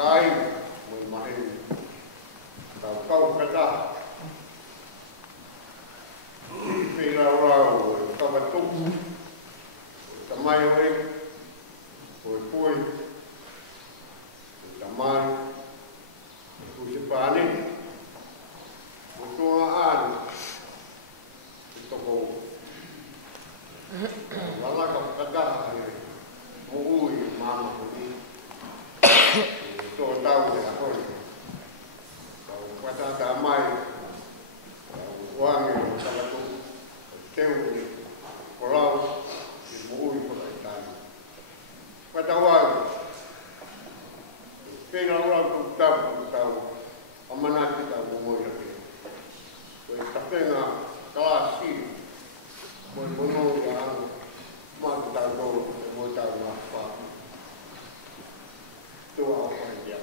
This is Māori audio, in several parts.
kai mai mai tau kau kata pila rau tawatu tamai oi poi tamai usipani mutuaan toko wala ka kata mui mama ni to tau de la hoi tau kata tamai wangi tawatu teu ni kolau mui ko tai kata wangi pena orang tu tahu amanah kita umur lagi. Tapi nak kelasi, bunuh yang mak tahu, mau tahu apa. Tu apa dia?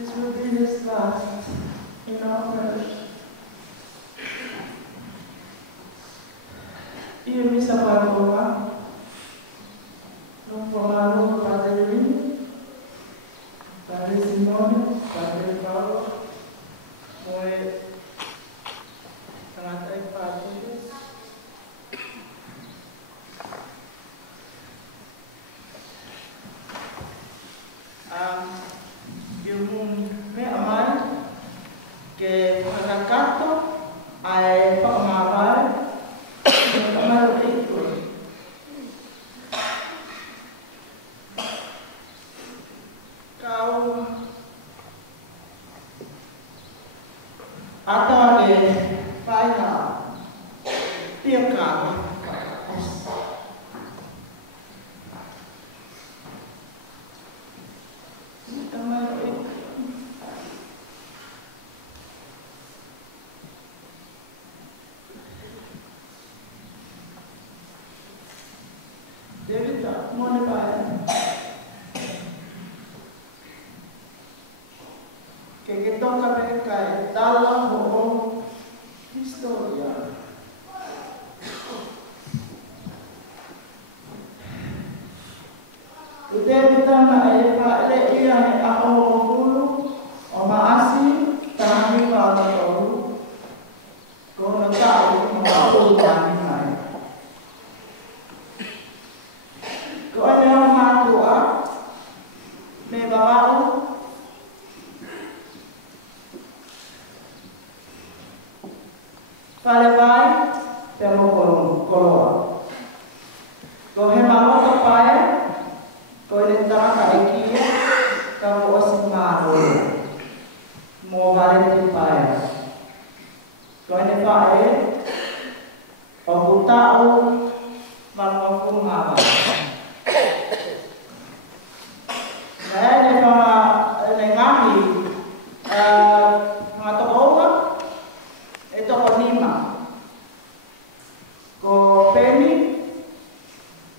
This will be his last in our parish. Io mi sapevo non formavo padre Vini, padre Simone, padre Paolo, poi tanti padri. Me amai che raccato ai famavai amaro piccolo kau atau le faya tiaka Devita, mone pai. Che tocca perché dalla ho storia. Devita na e fa le ia a o o maasi tani va da o con tau no o tani mai. Kau yang matua, me bawa fale vai per lo coloa. Kau yang mawa kapai, kau yang tak kaikia, kau osimaro mo vale ti pai ko ne pai o butau mangoku ngaba ne ngahi ngatoa eto konima ko peni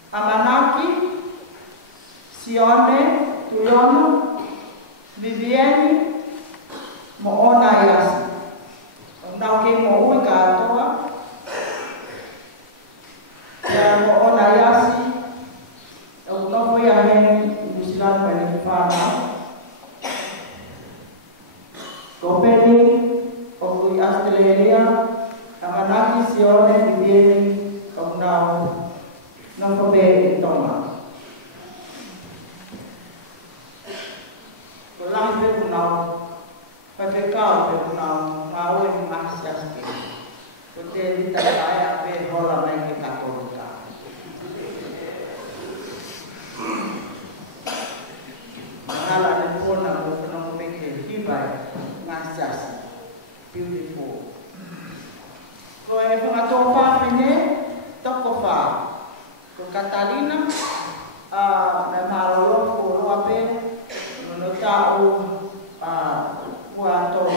amanaki sione tulono Vivienne mo ona yasi ona ke mo ui katoa ya mo ona yasi o no foi a hen Islam para fana kopeni o fui Australia amanaki sione Vivienne o no foi toma lang pe kunau pepekau pe kunau mau yang masih aske kote di taya pe hola mai ke katolika nala de pona ko no pe ke hibai ngasas beautiful ko e pangatopa pene tokofa ko Catalina na malo ko roape no tau kuato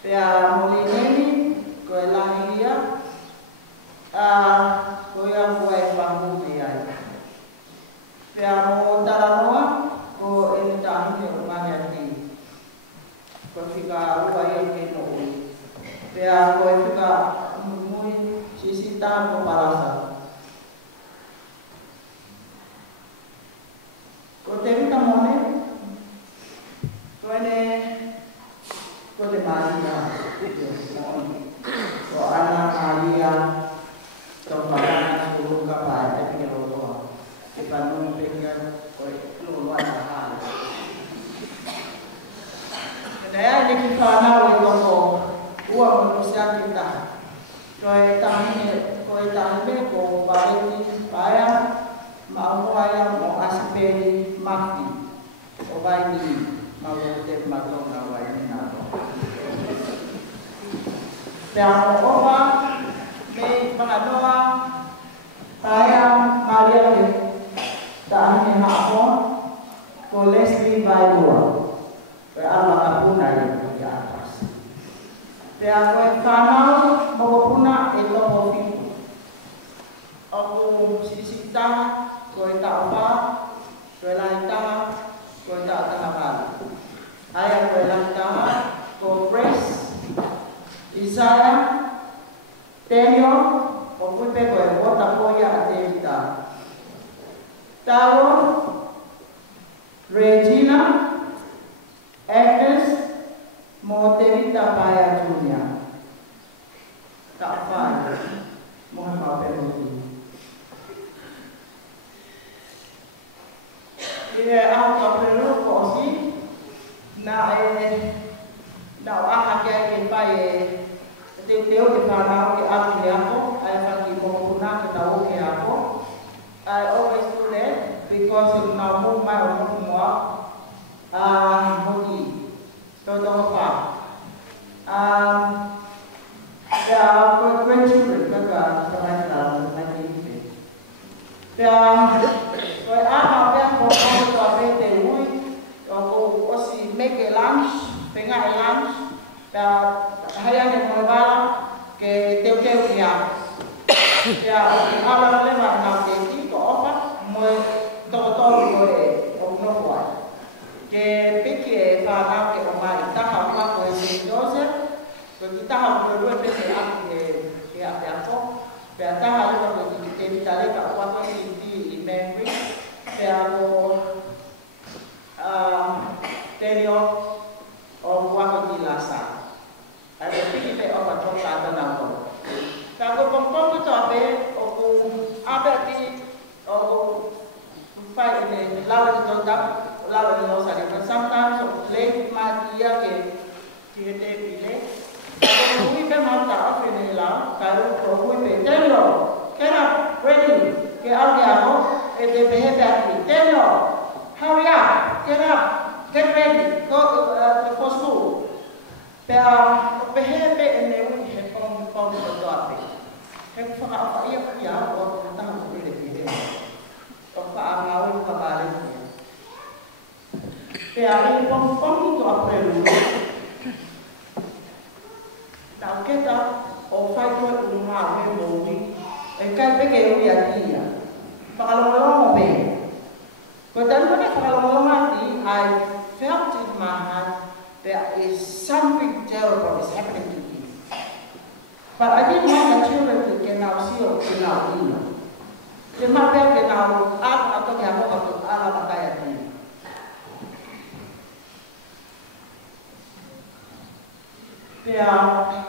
pea molineni ko elahia ko ia kuai pangu pea pea mo taranoa ko ele tahi o magati ko fika ua ia ke no pea ko fika mui sisita ko palasa ko te vita mone ko te Maria ko ana Maria to parana ko ka pa te ke roto ke panu pe ke ko no ana ha daya ni ki fana o ko ua mo sia kita ko tahi ko pareti paya mau aya mo asipeli mati o vai ni mau te matonga vai ni na Pero opa me panganoa aya Maria le tahi na ako ko Leslie Bailua pe ala kapuna di atas pe ako kanau mo puna e to fiku aku sisita ko tapa ko laita ko tatahaban aya ko laita ko press Isaya tenyo o pupe ko e bota poya atenta Taro Regina Agnes Moterita Paya Junior Tapa Muhammad Peruti aku perlu kosi na aha ke pai te di kana ke aku ako ai pagi mo kuna ke tau ke ako I always do that because na mo mai mo modi to pa ya ko grandchildren ka samai na lagi ya ko aha ko to te ui ko osi make lunch penga lunch da haya ne mobala ke teu ya ala le na te ko opa mo to ko o no wa ke peke pa na ke o mai ta ha pa ko e Joseph ko kita ha ko ro pe ke a ke a ko pe ta ha le ko te vitale ka pa ko di memory pe a ko terio o wa ko di lasa ai peke te o pa to ta na ko ta ko pom to abe o ko abe ti o fai ne lawa to da lawa no sa de sometimes o play ma dia ke ti te pile ko ui pe ma ta afi ne la ka ro ko ui pe terio kena ready ke al dia ho e de be he ba ti terio hurry up get ready, go for school. Pea pehepe ene ui he pong o toape. He whaka ia kia o taha kuile pia. O whaangau i whakare pia. Pea i pong i toa peru. Nau keta o whaikoe unga me mowi. E kai peke ui a tia. Whakalongalongo pe. Ko tanu ne whakalongalonga ti, I felt in my heart there is something terrible is happening to me. But I didn't want the children to get out seal in our ino. The mother get out after the Amoka to Alabataya. There are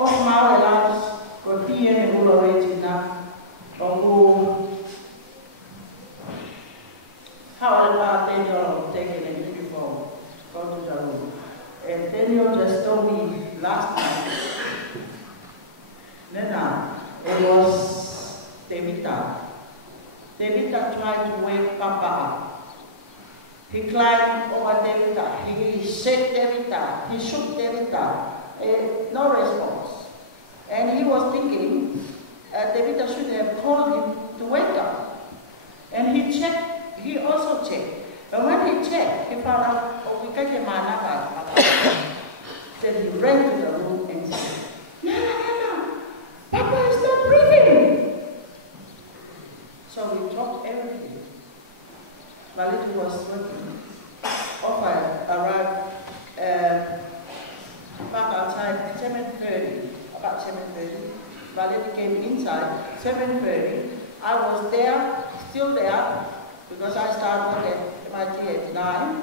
all my lives for being a ruler regina or how Daniel taken a uniform. Go to the room. And Daniel just told me last night, Nena, it was Devita. Devita tried to wake Papa up. He climbed over Devita. He shook Devita. He shook Devita. No response. And he was thinking Devita should have called him to wake up. And he checked. He also checked. But when he checked, he found out, then he ran to the room and said, No, Papa is not breathing. So we dropped everything. Validi was working. Offer arrived back outside 7:30, about 7:30. Validi came inside 7:30. I was there, still there, because I started work at MIT at 9.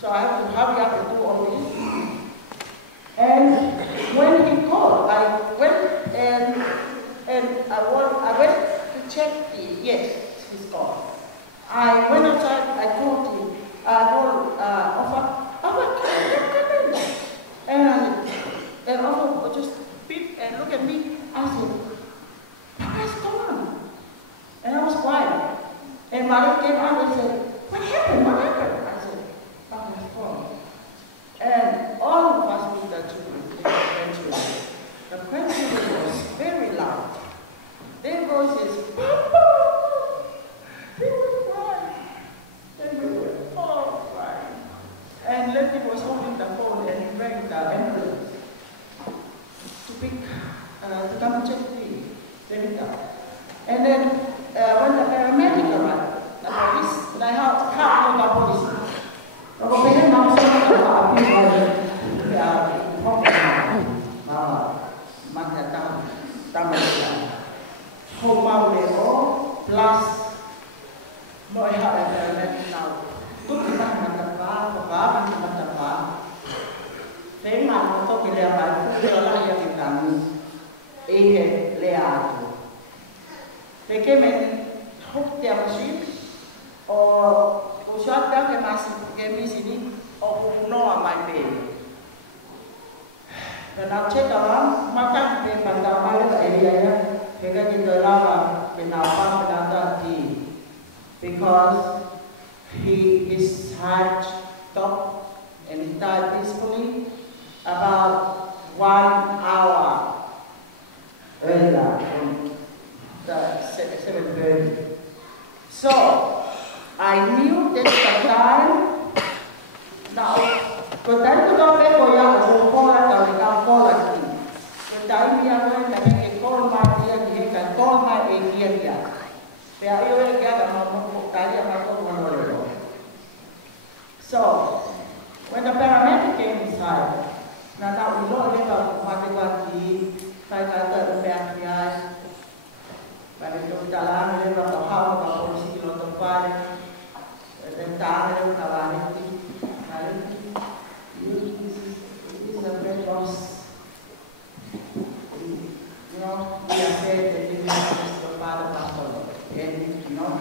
So I have to hurry up and do all this. And when he called, I went and I went to check. Yes, he's gone. I went outside. I called him. I called Offa, come in. And Offa would just peep and look at me. I said, Papa's gone. And I was quiet. And Mother came out and said, What happened? What happened? I said, Papa's gone. And all of us knew that eventually. The grandchildren was very loud. Their voices, Papa! They were crying. And we were all crying. And Letty was holding the phone and rang the ambulance to come and check me. And then when the paramedic arrived, the police, and I helped the police. Plus, no I have a paramedic now. Good to they might talk about they came and hooked their machine or shot down the machine or no my baby. Then I check around, my time they found out my area, they got in the lava in our farm because his heart stopped and he died peacefully about 1 hour earlier from the 7:30. So I knew that the time now because I could not pay for young so call it the time we are going to make a call my dear he can call my area. So when the paramedic came inside, now we know about Mativaki, Taikata, Beatrice, but we don't tell them about how about policy lot of fire, then Tana, Kavaniti, this is a great loss. You know, we are said that we have to father pastor, and you know.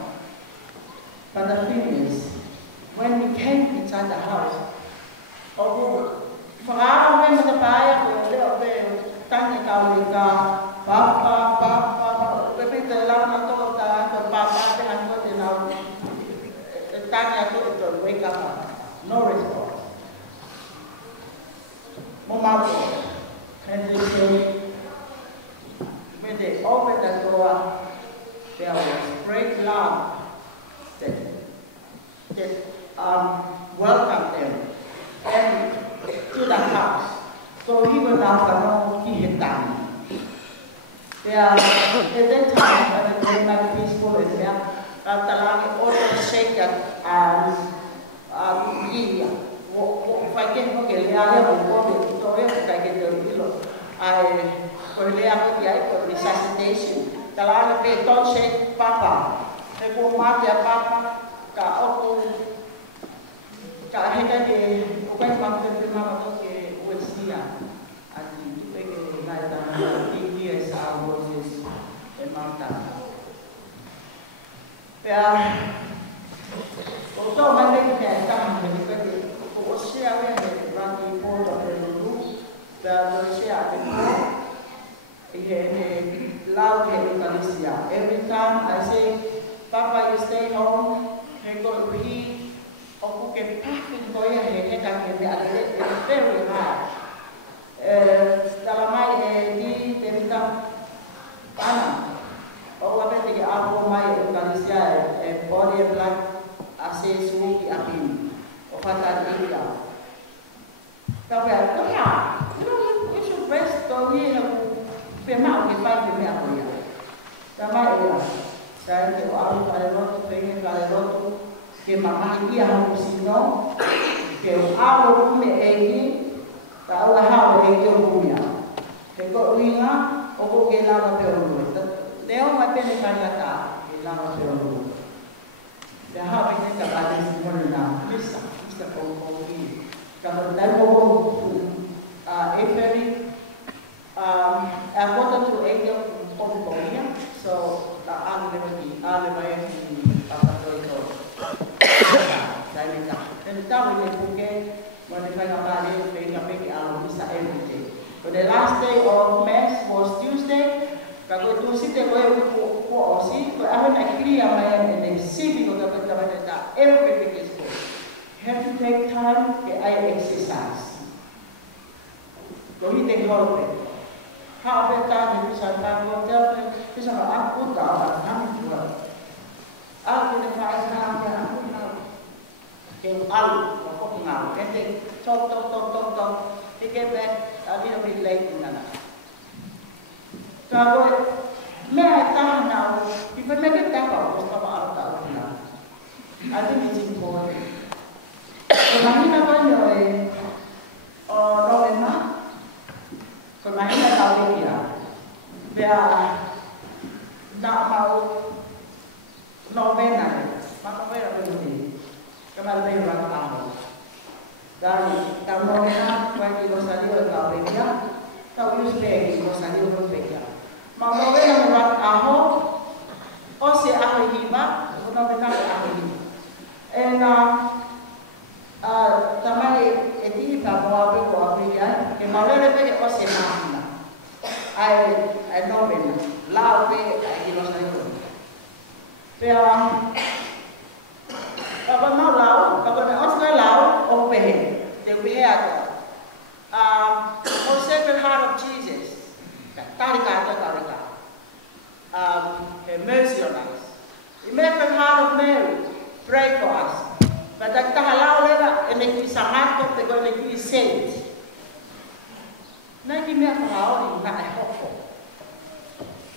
But the thing is, when we came inside the house, Farao went to the fire, Tanya Kaulika, Papa, repeat the Lama Tota, Papa, and put in our Tanya Toto, wake up, no response. Momako, and they say, when they opened the door, there was great love that welcomed them and to the house. So he was now he had done. At that time, when it was not peaceful, Talangi also shake as Lydia. If I can't look at Leia, I get the pillow. For resuscitation. Talangi don't shake Papa. They go Matia Papa, Kaoko, Kahega de Open Mountain Mama with Sia. And you take a night 8 years I was in Mountain. Although my baby had done it was sharing the Randy Port of the Lulu, the Russia in loud Galicia. Every time I say, Papa, you stay home, he go to eat, or cook a packing boy, and it's very hard. Talamai, they become Anna. Or what they are my Galicia, a body of black, I say, smoky appeal, or Patagonia. Papa, you should rest on here. Pernah kita pergi apa ya? Sama ya. Saya tu aku kalau tu pengen kalau tu ke mama dia harus sino ke aku punya ini tahu how dia punya. Ke kau ingat aku ke lama perlu. Leo macam ni kata ke lama perlu. Dah apa ini kalau semua nak bisa kau ini. Kalau dah kau every I wanted to area from Korea, so I'm living in Catholic. And the time we when they find out they every day. But the last day of Mass was Tuesday. Kalau tu sih terlalu kuat sih, but I actually am see because of the everything is good. Have to take time to exercise. So he take holiday. How about that? Bisa bangun bisa aku tahu kami jual. Aku ni faham aku tahu. Kalau aku tahu, nanti tok. Ikan tadi lebih late nana. Kalau mereka tahu now, if mereka tahu, mesti apa tahu now. I think it's important. Kemarin apa ni? November. Kemarin tahu dia, dia nak mau novena, maka saya berhenti. Kemarin dia orang tahu. Dan tahun novena, bagi Rosario tahu dia, tahu Uzbek, Rosario Uzbek. Mau novena orang tahu, oh si ahli hiba, novena ahli. And tamai eti tahu apa dia, kemarin dia pergi Osema. I know him. Lao pe he was like pero papa no lao, papa na Oscar lao o pe de we had o Sacred Heart of Jesus. Tarika. Mercy on us. Immaculate Heart of Mary, pray for us. But that tahalao leva and sangat ko te go and saint. Nanti mereka tahu nak apa.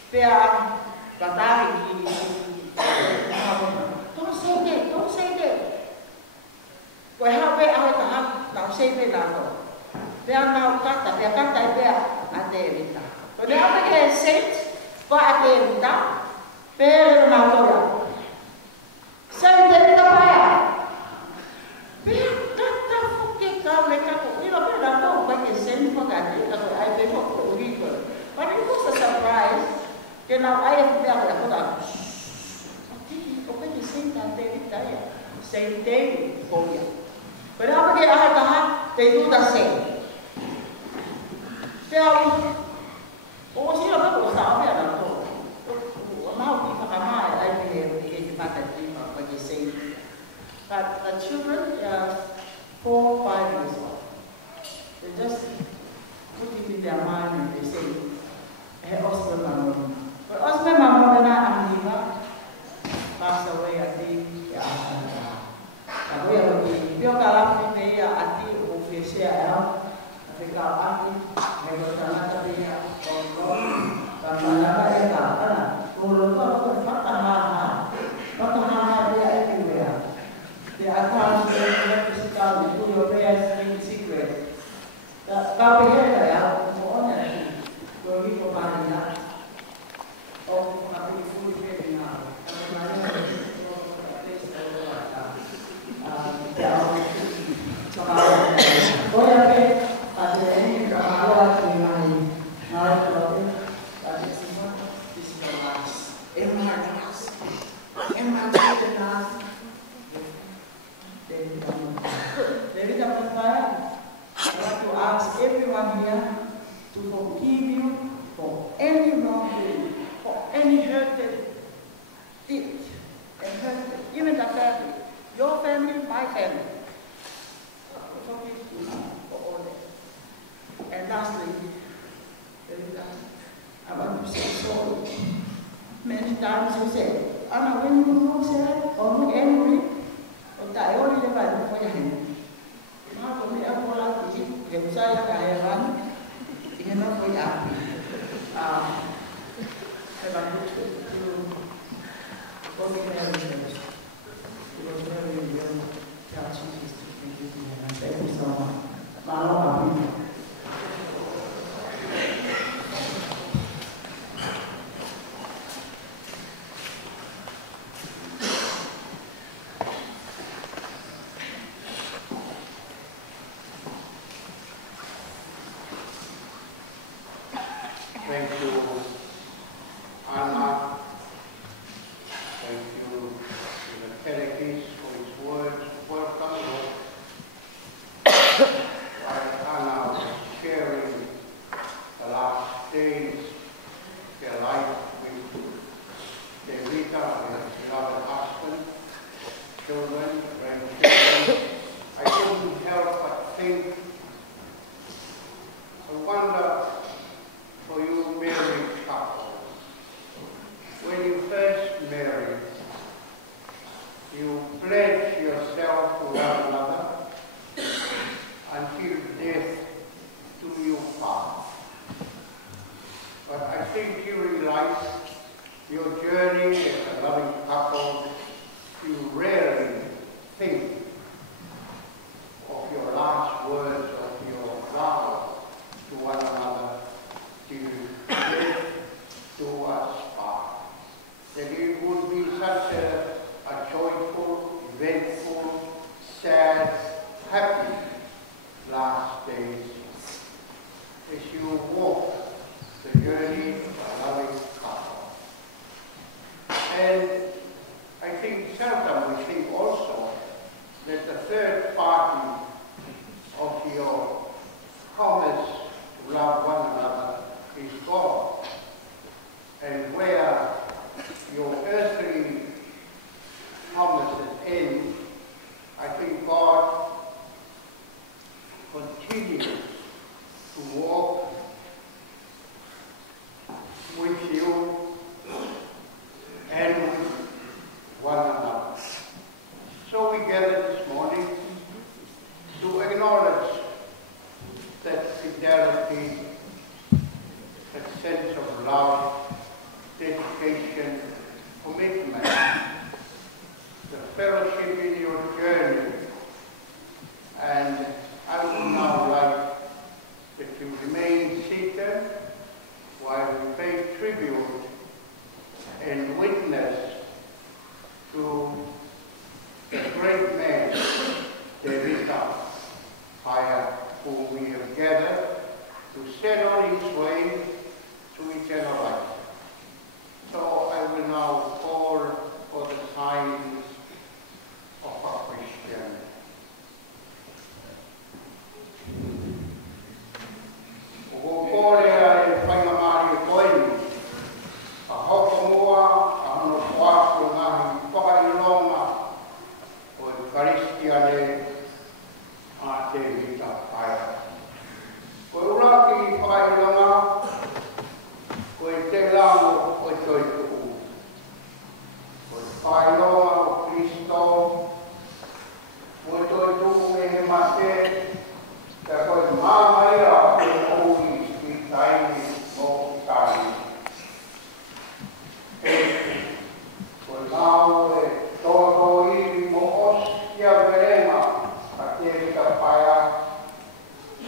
Biar batari ini, don't say that. Kau apa awak tahap, tak say that. Biar nak kata biar ada kita. Kau dia apa ke saint, kau ada kita. Biar nak tahu. Saint kita apa ya? Biar kata fikir kau mereka kau ni apa dah tahu bagi saint kau kan? But it was a surprise. Kenapa ayah bilang aku tak? Okay, the same time David died. Same day, Korea. But apa dia ayah tahan? They do the same. Siapa? Oh, siapa tu? Siapa yang nak tu? Mau kita kamai, I believe di mata dia bagi same. But children, they are 4, 5 years old. They just put it in their mind and they say, hey, Osman Mamon. But Osman Mamon and Amniva passed away, I think, Tapi yang dia kalau ni hati ofisial Afrika hati negara tapi kalau kalau dia tak kalau tu fatah dia itu dia akan electrical itu your best secret. Kalau dia ya pokoknya bagi pemainnya oh tapi full dia everyone here to forgive you for any wrongdoing, for any hurted deed, and hurted, even the family, your family, my family. Forgive you for all that. And lastly, I want to say sorry. Many times you say, Anna, when you look sad or look angry, or die only the Bible for your hand. Kalau dia pulang pergi, dia saya kayaran, dia nak pergi api. Saya bantu itu, bagi marriage, because marriage will judge his dignity and thank you so much. Malam api. Thank you, Anna. Thank you to the catechist for his words. Welcome. While Anna was sharing the last days of their life with Devita and her beloved husband, children, grandchildren, I couldn't help but think, I wonder, for you married couples, when you first married, you pledge yourself to one another until death do you part. But I think during life, your journey as a loving couple, you rarely think of your last words of your vow to one another. Death do us part. That it would be such a joyful, eventful, sad, happy last days as you walk the journey of a loving couple. And I think seldom we think also that the third party of your promise to love one another is God. And where your earthly promises end, I think God continues to walk with you and with one another. So we gather this morning to acknowledge that fidelity, that sense of love, dedication, commitment, the fellowship in your journey. And I would now like that you remain seated while we pay tribute and witness to the great man, Devita, by whom we have gathered to set on his way to eternal life. So I will now call for the signs of a Christian. Eucharistia ane a te vita pai. Ko uraki whakailonga, ko i te lango o i toi tuku. Ko i whakailonga o Kristo, mo i toi tuku e he mate, ka ko i māmaia e oi i taini mo i tāni. Ko i māo e tōtō iwi mo oskia verenga a te vita paia.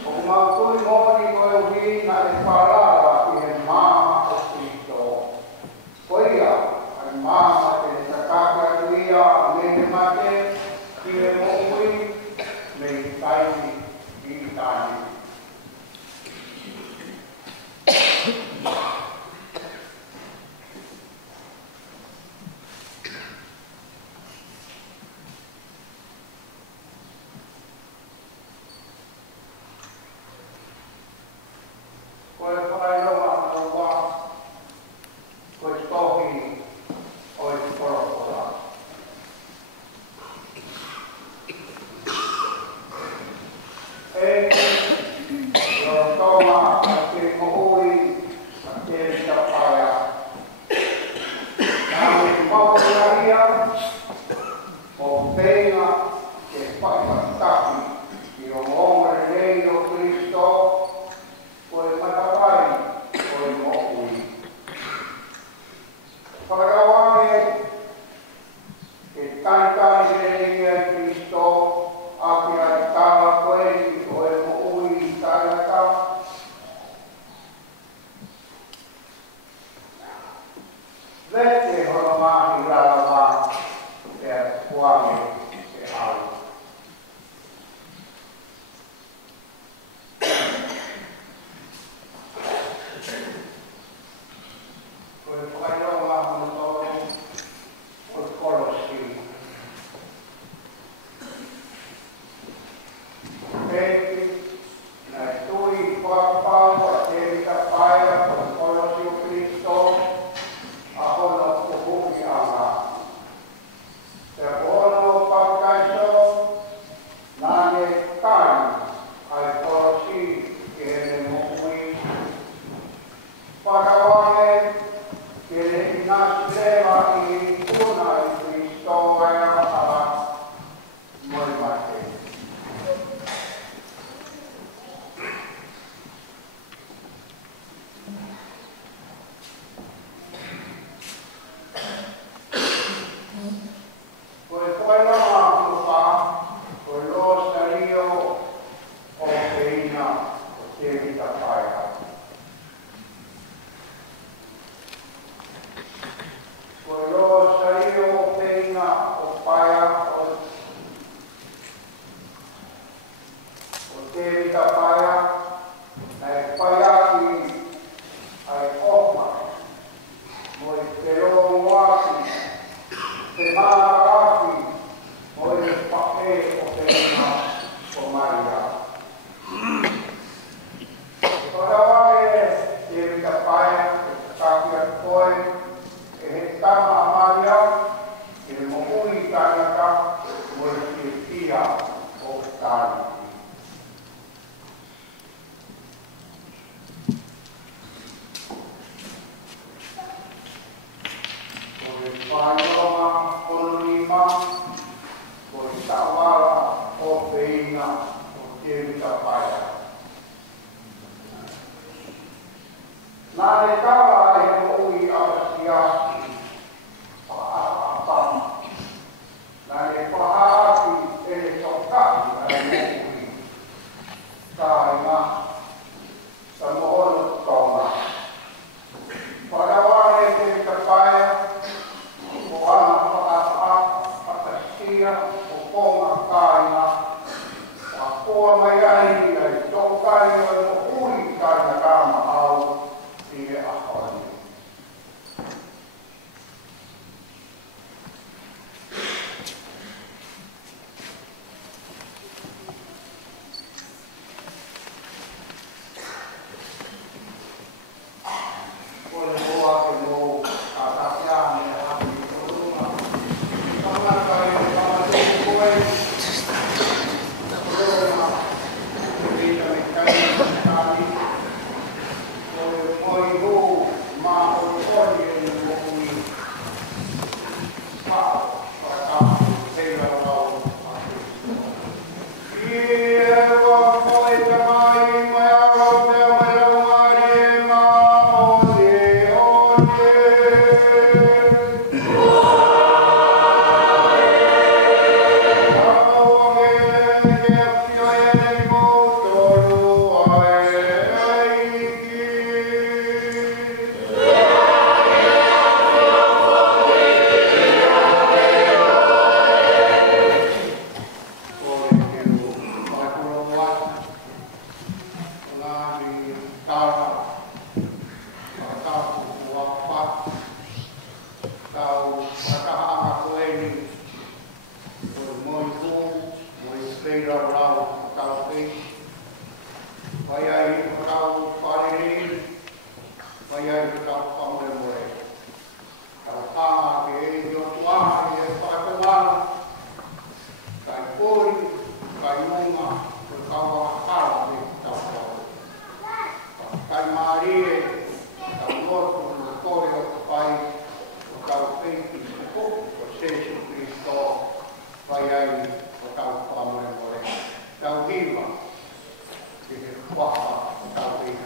O mātui mōni ko e uhina e wharara i he māma o Kristo. Ko ia, ai māma te takaka ia me he mate ki he mōui me i taini i tāni. Ko e whaironga noa, ko e tohi o e korokora. E ronga a te mohui a te rita paia. Nā me mauria o pēnga ke whaipataki i o ngomre rei o Kristo. Ko e matapai, ko e mo'ui. Whakawange, ke taitani rei e Kristo, a ki ai tāra koe o e mo'ui tāiata. Vete horomahi rarawa, e kuange e au. Ko e whaironga honotoro o e korosi. Peki, nai tui whakapau a te rita paia o e korosi o Kristo, a hono o huki anga. Te hono o whakaiso, nane tai ai korosi e he mo'ui. Whakawange, ke le nasi lewa i tuna i Kristo e a moi mate. Ko e whainga kupa, ko e lo stario o peina o te vita paia. Ko e lo stario o peina o paia o te vita paia, na e paia ki ai opa, mo e te ro moaki, te māaki, mo e pape o peina o Maria. Whakawange te vita paia, te takia koe, e he tama a Maria, e le mo'ui tānaka, mo e te tia o tāni. Ko e whainonga honolima, ko e tawara o peina o te vita paia. Nā le kawa e he mo'ui awasiaki, whaapapama. Nā le whahaaki e le tokaki a le mo'ui. Ka inga, sa mo'ono tonga. Whakawange te kapaia, o ana whakasia, o ponga ka inga. Wa koa mai ai ai tokai o e mo'ui ka inga kama au. I e ahoni. Ko le hoa ke mo a tapiane a hapi i korunga. I kamata e kamatu koe sei rau tau ki. Vai ai tau whaneri, vai ai tau whamore more. Tau pāma ke e o tuaha e whakatamana, kai pori, kai munga, kai kawa hara me tau tau. Kai marie, tau lotu, no kore o ka pai, o tau peiti, o Jesu Christo, vai ai o tau whamore more. Tau hiwa, ke he whaka o tau peiti.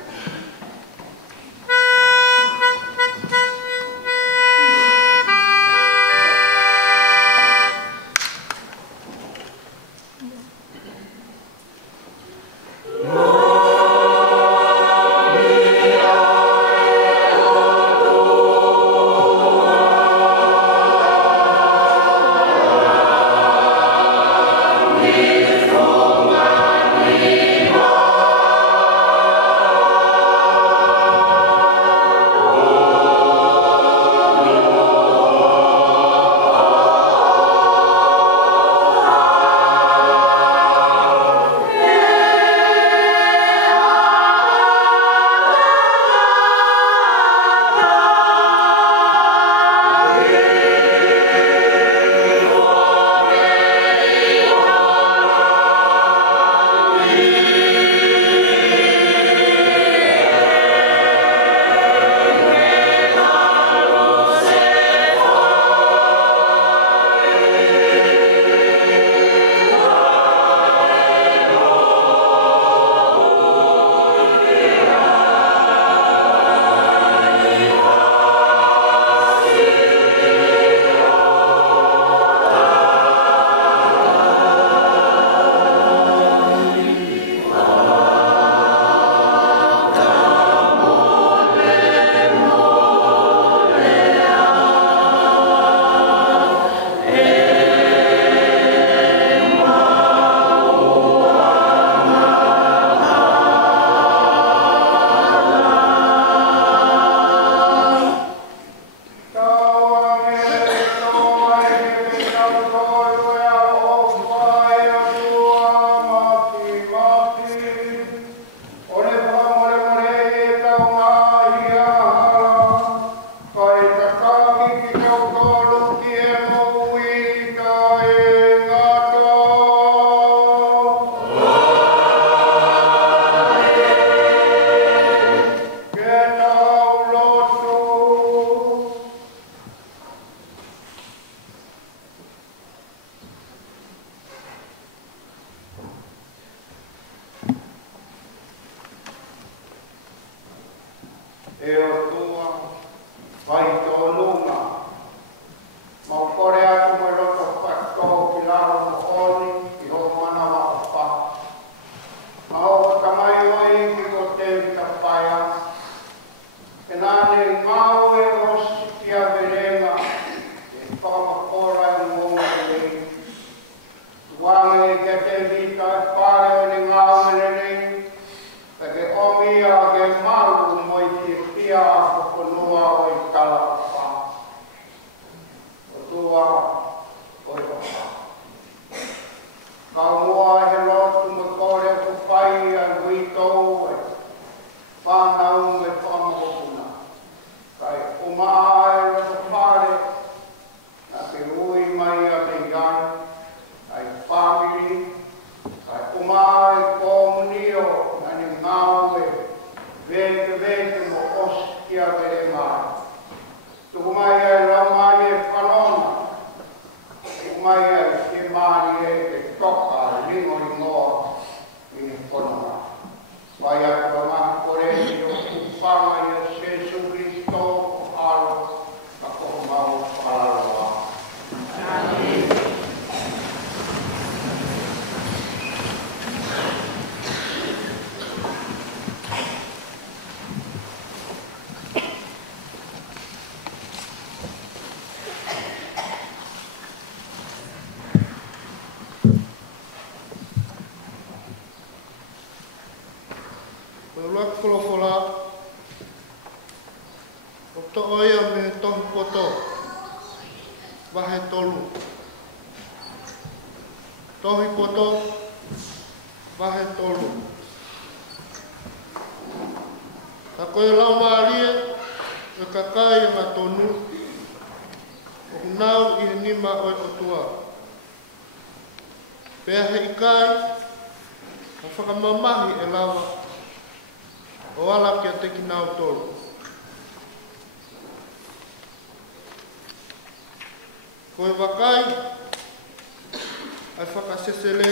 E o tua vai tō lunga. Mau kore atu mai roto whakatō ki laro mo oni ki ho mana wa o wha. Mau o tamai wai ki o te ka whaia. E nāne ngāo e o sikia verenga e whamakora e mōnga e rei. Tuange e ke te vita e whare o ni ngāo e rei. Ke omi a ke maru moi ki pia a kokonua o i kala wha. O tua o i wha. Ka mua he lotu mo kore ku whai a guitou e whanau me whamahopuna. Kai umaa e roto whare na ke ui mai a te iai. Kai family. Kai umaa e komunio ngāwe, vete mo oskia vere mai. Tuku mai e ramai e whanona. Tuku mai e ke mani e te toka ringo ringoa i ni whanona. Vai atu a maha kore i o kupama i o Jesu Christo o aro na koho mau whalaroa. Amen. Kolokola o to oia me tohi poto wahe tolu tohi poto wahe tolu. Ka koe lau maalia, e kakai ngā tonu, o nau I he nima o kotua. Pea he ikai, a whakamamahi e lawa, o ala kia teki nau tolu. Koe wakai, ai whakasesele,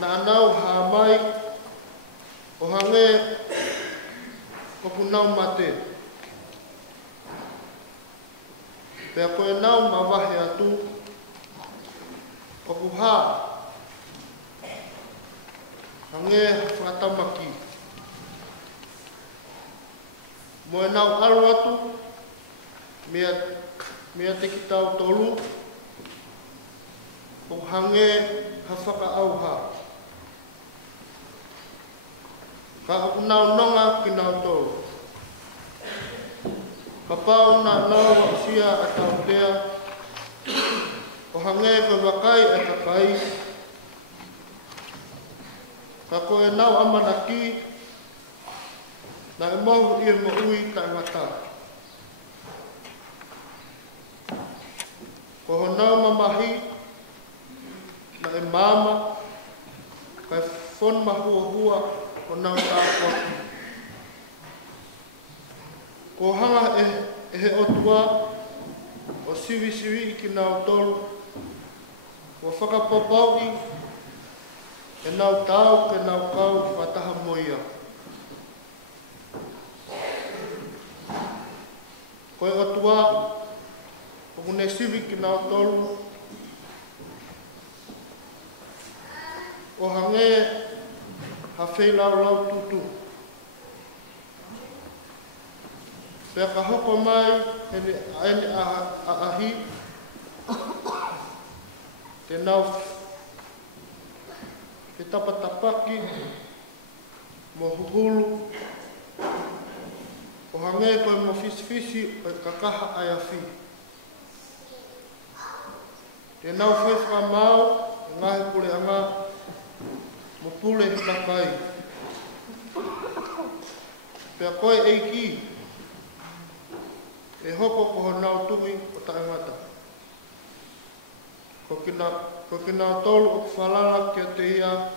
na anau hāmai, o hange, o kunau mate. Pea koe nau ma wahe atu, o kuha, hange whakatamaki. Moe nau alu atu, mea te ki tau tolu, o hange ha whakaauha. Ka aku nau nonga ki nau tolu. Ka pau na lawa o sia a tau tea, o hange ka wakai e kakai, ka koe nau amanaki, na e mohu I e mo ui taimata. Ko ho nau mamahi, na e mama, kai whon mahua hua o nau tākua. Ko hanga e he otua, o siwi I ki nau tolu, ko whakapapau I, e nau tau ke nau kau whataha moia. Koe otua, o mune siwi ki nau tolu, o hange ha wheilau lau tutu. Pea ka hoko mai ene ahi, te nau te tapatapaki, mo huhulu, o hange koe mo fisifisi o kakaha ai awhi. Te nau whewha mau, ngahe pule anga, mo pule hitakai. Pea koe eiki, e hoko ko ho nau tumi o taengata. Ko ki nau tolu o whalala kia te ia,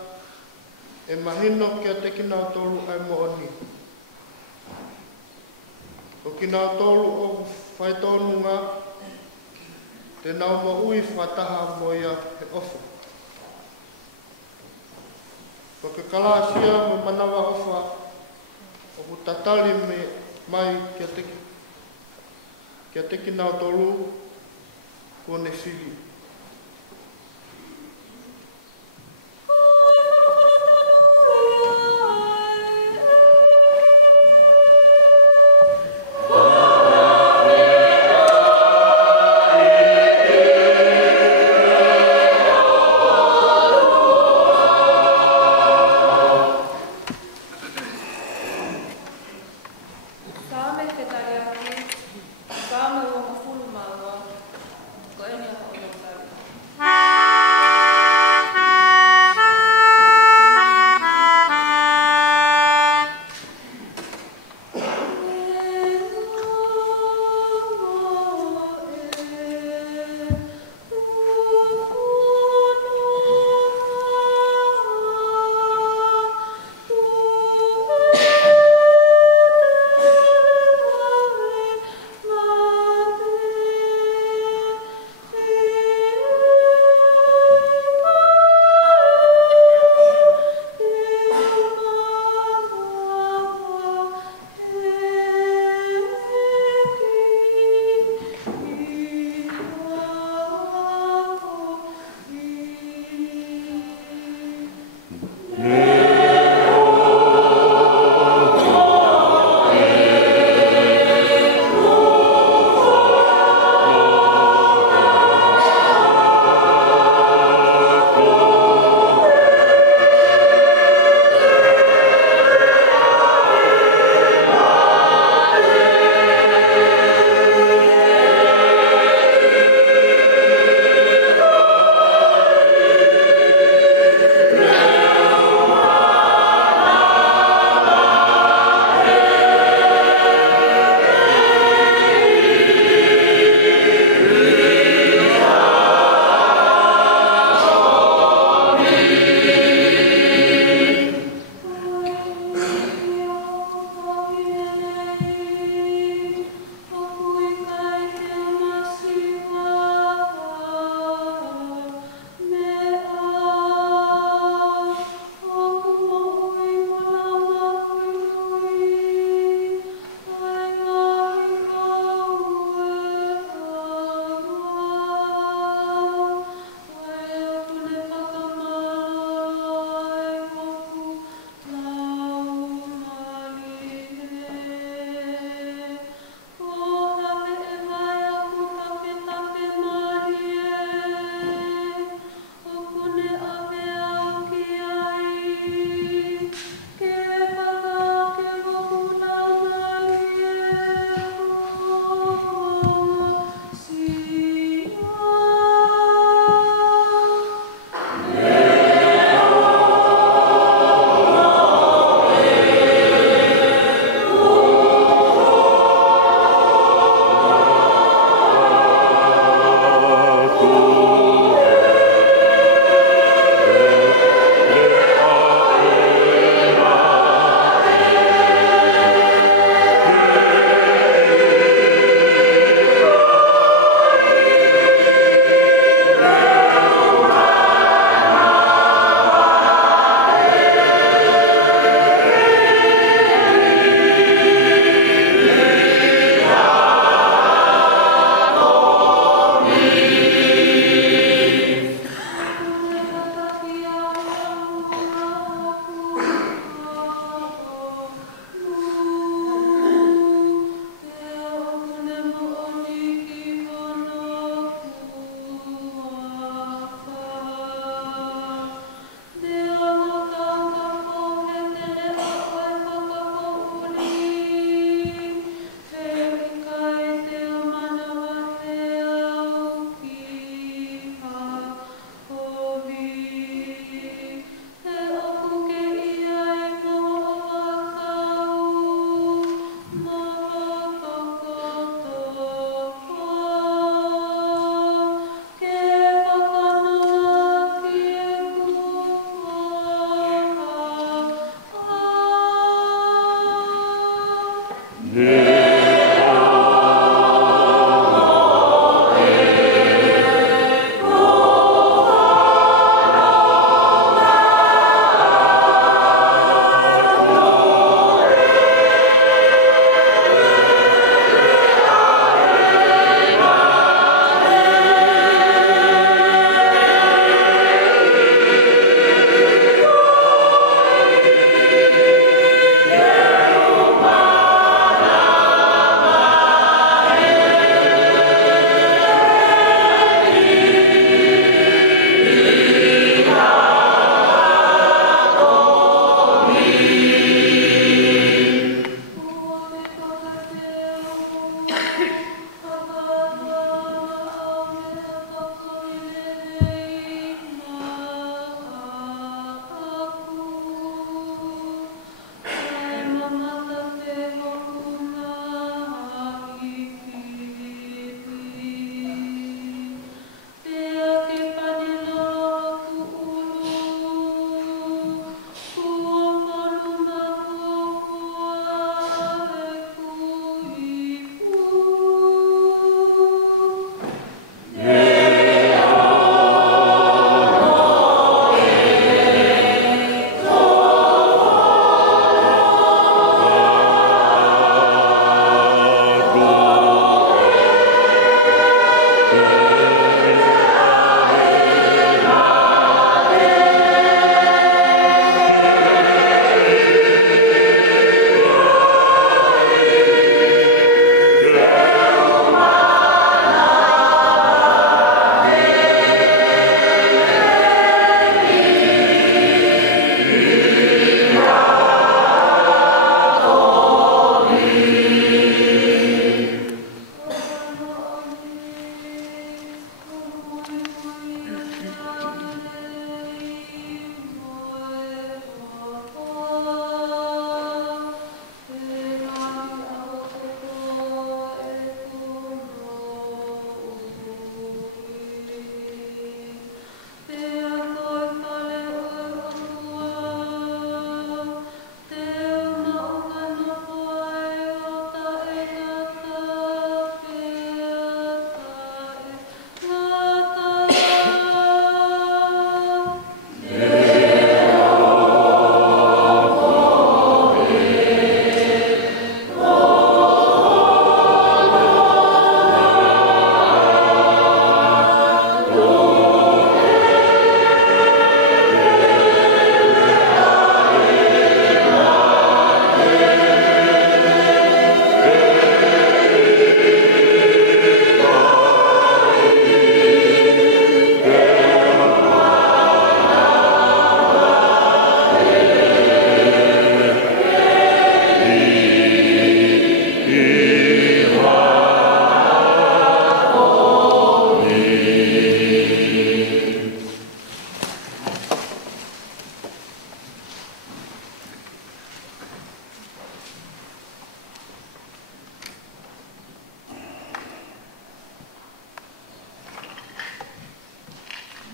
e mahino kia te ki nau tolu ai mo oni. Ko ki nau tolu o whaitonunga, te nau mo ui whataha mo ia he ofa. Ko ke kalasia me manawa ofa, o ku tatali me mai kia teki nau tolu, ko ne whiri. Saamme fetariaki, saamme luoma fulmaua, ko en jaha odottaa.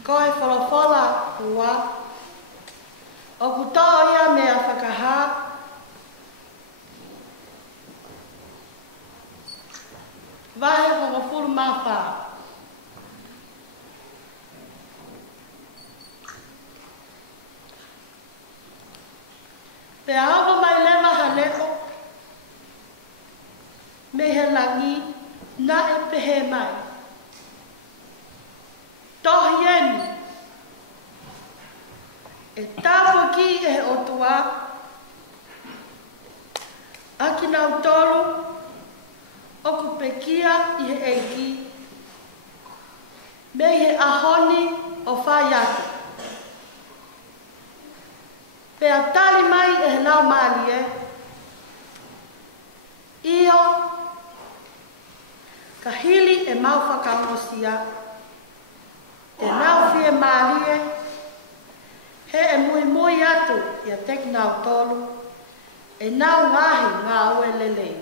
Ko e whalawhala ua, o kutoa ia mea whakaha, wahe whakafuru mawha. Pe awa mai lewa haleko, me he langi, na e pehe mai. Tohi eni, e tāpua ki e he otua, aki nau tolu, oku pekia i he eiki, me he ahoni o whai ake. Pea tali mai e he nau maali e, iyo, ka hili e mau whakamosia, e nau fie maali e, he e mui mui atu i a teki nau tolu, e nau ngahi ngā ue lelei.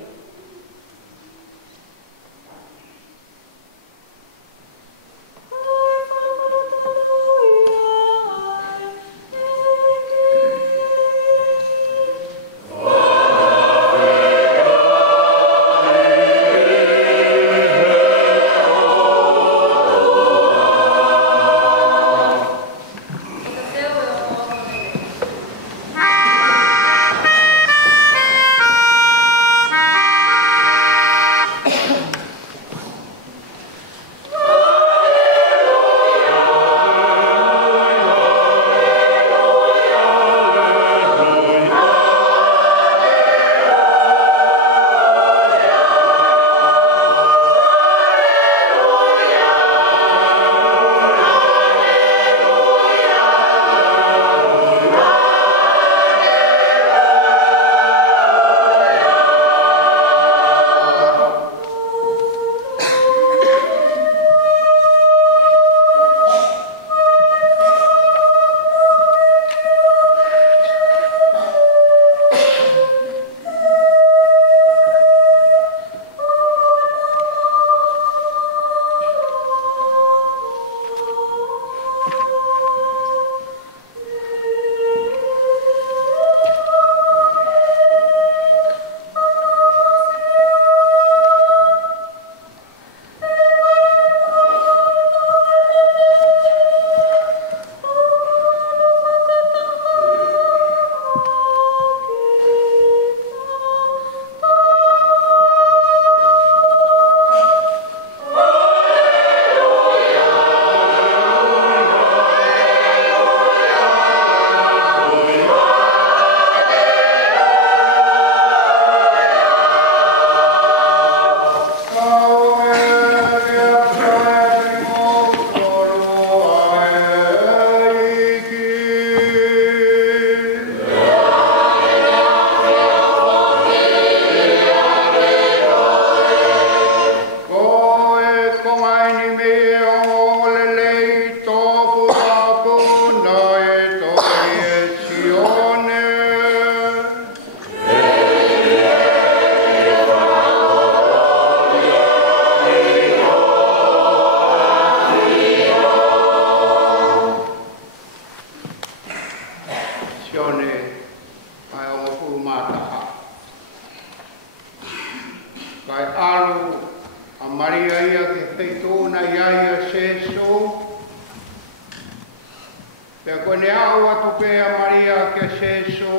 Pea koe ne au atu pea Maria ke seso,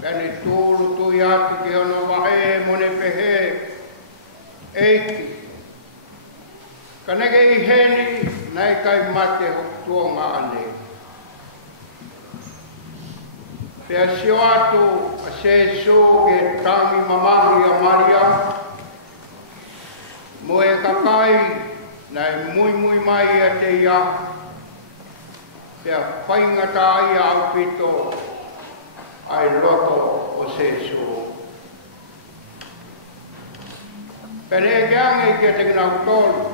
pea ne tūru tui atu ke ono wae mone pehe, eiki. Ka neke I heni, nai kai mate ho tuonga ane. Pea sio atu a seso ke tangi mamahi a Maria, mo e kakai, nai mui mai a te ia, pea whaingata ai au pito ai loto o seso. Pea ne ke ange ke te ngau tolu.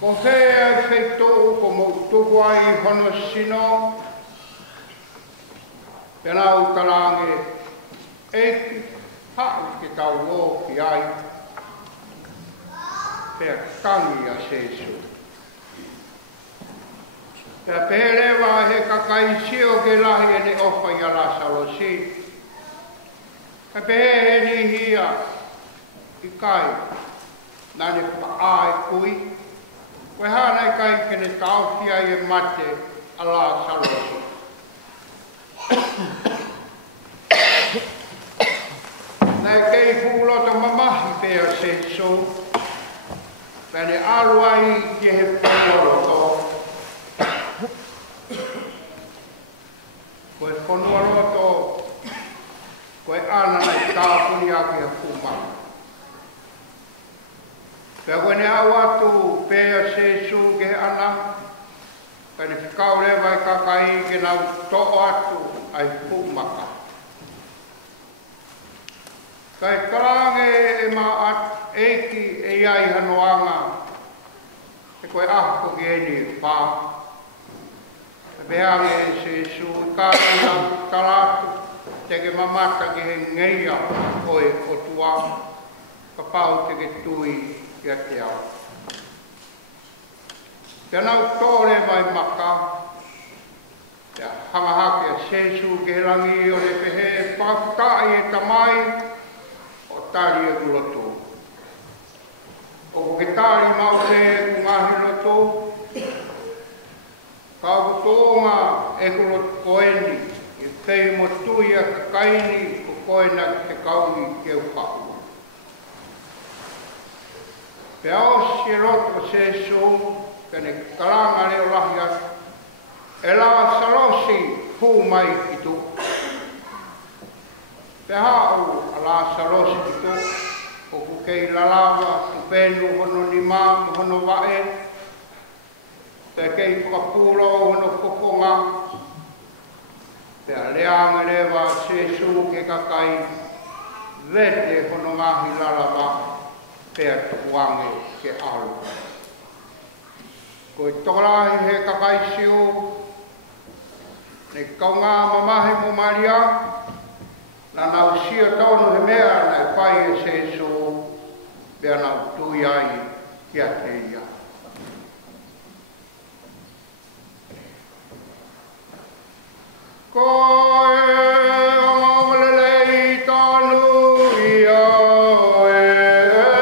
Ko hea e wheitou ko mo tuku ai hono sino, pea nau talange eiki hau ke tau o ki ai, pea kangi a seso. Pea pēlewa he kakai sio ke lahi e ne ofa I ala salosi. Pea pēhe ni hia I kai, nane paa e kui, koe hana I kai ke ne tau kia I e mate ala salosi. Nai kei fukulota mamahi pēa seso, pea ne aluai ki he fukuloto. Koe whanua roto, koe ana nei tāpuni a ki a kuma. Pea koe ne au atu pēa sesu ke ana, pea ne whikau rewa I kakai ke nau to'o atu ai kumaka. Kai karange e ma at eiki e iai hanoanga, e koe ahko ki eni whā. Beange e sesu I kāre nau talatu, teke mamata ki he ngeia koe o tua, ka pau teke tui ki a te au. Te nau tōre mai maka, te hamahake a sesu ke he rangi o le pehe pakutai e tamai, o tari e kulotu. O ko ke tari mau te kungahi lotu, ka kutonga e kulot koeni, I tei mo tui a kakaini ko koena te kauni ke upau. Pea o si roto sesu, kene kalanga leo lahia, e la salosi fu mai ki tu. Pea hau a la salosi ki tu, o ku kei lalawa, tu penu hono ni mā, hono wae, te kei whakapuro hono kokonga, pea leanga rewa sesu ke kakai, vete hono ngahi lalawa, pea tukuange ke alu. Koe tokalahi he kakai siu, ne kaunga mamahi mo Maria, na nau sio taunu he mea nai pai e sesu, pea nau tui ai ki a te ia. Koe olelei tonu ia eiki.